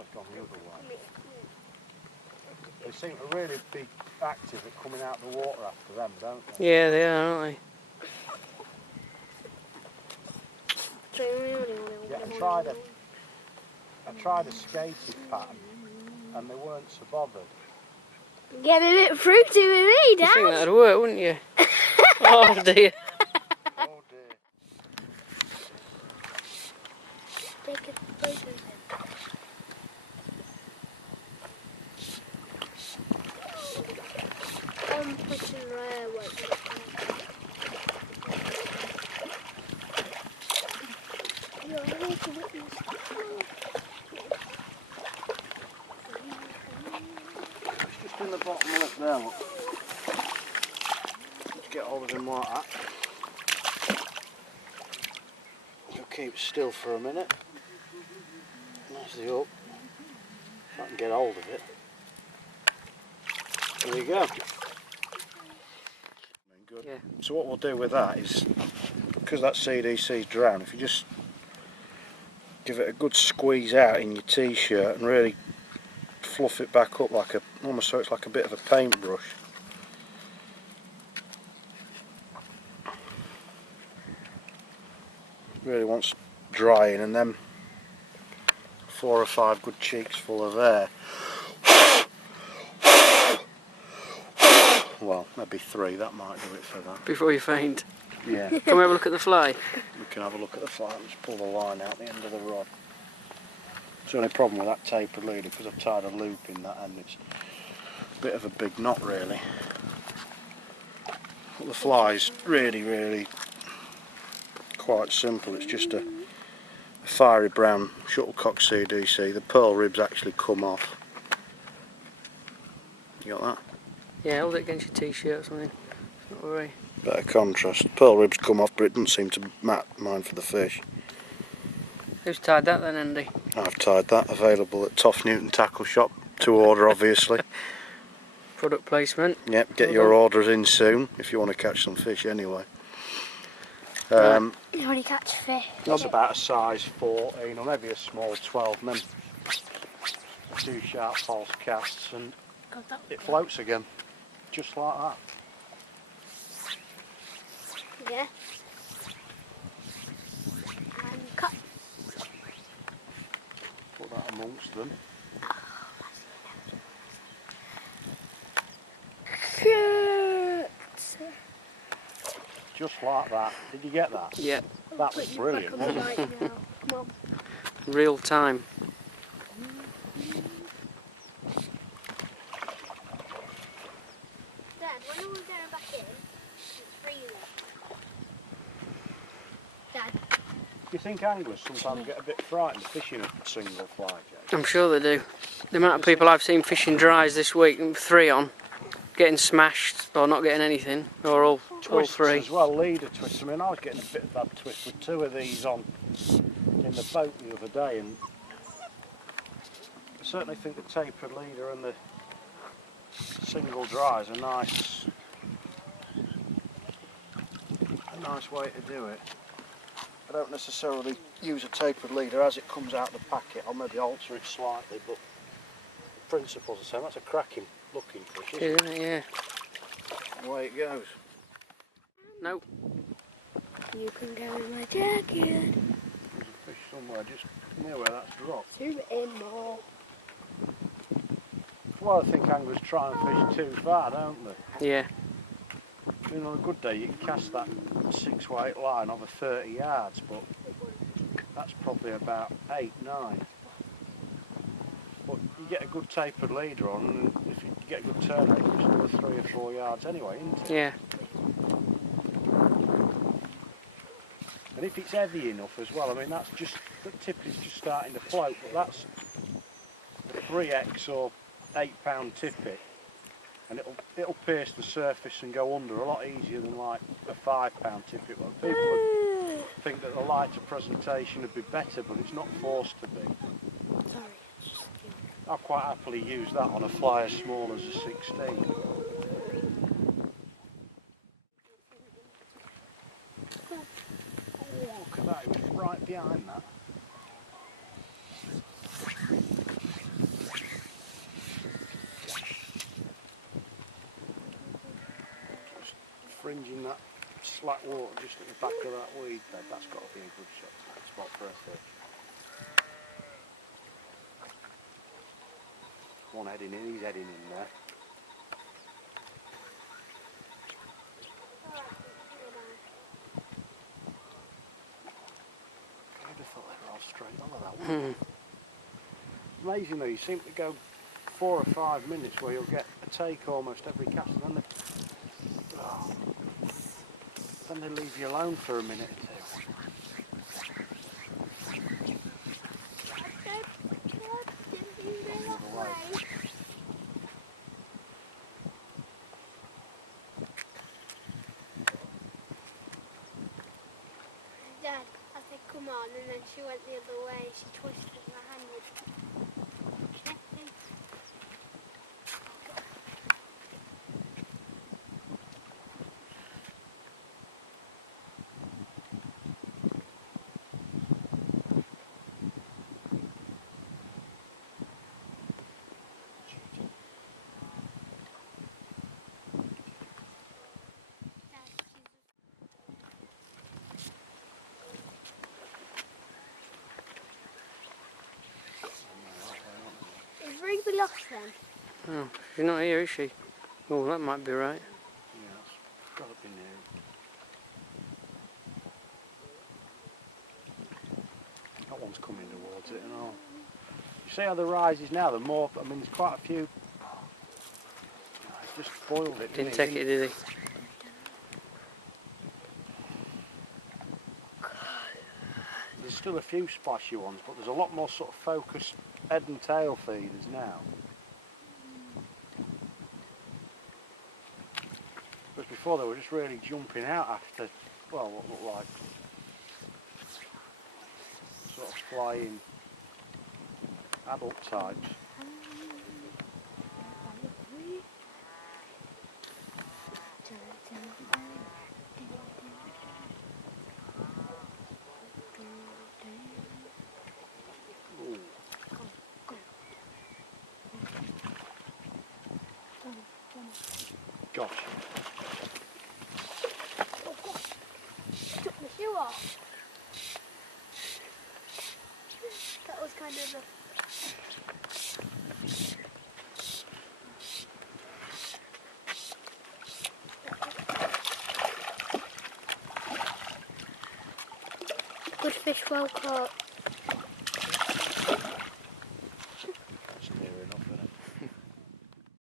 I've gone the other way. They seem to really be active at coming out the water after them, don't they? Yeah, they are, aren't they? Yeah, I tried a skated pattern and they weren't so bothered. Get a bit fruity with me, Dad. You think that'd work, wouldn't you? Oh dear. Oh dear. Take a photo of him. I'm pushing railway. You're here to witness. It's just in the bottom left there, look. Let's get hold of him like that. He'll keep still for a minute. Nicely up. If I can get hold of it. There you go. Good. Yeah. So what we'll do with that is, because that CDC's drowned, if you just give it a good squeeze out in your t-shirt and really fluff it back up like almost so it's like a bit of a paintbrush. Really wants drying, and then 4 or 5 good cheeks full of air. Well, maybe 3, that might do it for that. Before you faint. Yeah. Can we have a look at the fly? We can have a look at the fly and just pull the line out the end of the rod. It's the only problem with that tapered leader, because I've tied a loop in that end, it's a bit of a big knot really. But the fly's really quite simple. It's just a fiery brown shuttlecock CDC. The pearl ribs actually come off. You got that? Yeah, hold it against your t-shirt or something. Don't worry. Better contrast. Pearl ribs come off, but it doesn't seem to mind for the fish. Who's tied that then, Andy? I've tied that. Available at Toft Newton Tackle Shop to order, obviously. Product placement. Yep, get your orders in soon if you want to catch some fish anyway. You only catch fish. That's about a size 14 or maybe a small 12, and then 2 sharp false casts and it floats again, just like that. Yeah. And cut. Put that amongst them. Just like that. Did you get that? Yeah. That was brilliant, wasn't it? Right now. Come on. Real time. Dad, when are we going back in? It's freezing. Dad. Do you think anglers sometimes get a bit frightened fishing a single fly, Jay? I'm sure they do. The amount of people I've seen fishing dries this week, 3 on, getting smashed or not getting anything, or all 3. As well, leader twists. I mean, I was getting a bit of bad twist with 2 of these on in the boat the other day, and I certainly think the tapered leader and the single dry is a nice way to do it. I don't necessarily use a tapered leader as it comes out of the packet. I'll maybe alter it slightly, but the principle's the same. That's a cracking looking fish, isn't it? Yeah. Away it goes. Nope. You can go in my jacket. There's a fish somewhere just near where that's dropped. Zoom in more. Well, I think anglers try and fish too far, don't they? Yeah. I mean, on a good day you can cast that 6-weight line over 30 yards, but that's probably about 8, 9. But you get a good tapered leader on, and if you get a good turn rate, it's another 3 or 4 yards anyway, isn't it? Yeah. And if it's heavy enough as well, I mean, that's just, the tip is just starting to float, but that's a 3x or 8-pound tippet, and it'll pierce the surface and go under a lot easier than like a 5-pound tippet. Well, people would think that the lighter presentation would be better, but it's not forced to be. Sorry. I'll quite happily use that on a fly as small as a 16. Oh, look at that, it was right behind that. sort of just at the back of that weed bed, that's got to be a good spot for a fish. One heading in, he's heading in there. I'd have thought they were all straight on that one. Amazing though, you seem to go 4 or 5 minutes where you'll get a take almost every cast, and then they leave you alone for a minute or two. Dad, I said come on, and then she went the other way. She twisted my hand with Is Ruby lost then? Oh, she's not here, is she? Oh, that might be right. Yeah, it's got to be new. That one's coming towards it and all. You see how the rise is now? The more, I mean, there's quite a few. It's just boiled it. Didn't take it, did he? There's still a few splashy ones, but there's a lot more sort of focused head and tail feeders now. Because before they were just really jumping out after, well, what looked like sort of flying adult types. Gosh. Took my shoe off. That was kind of a... Good fish, well caught.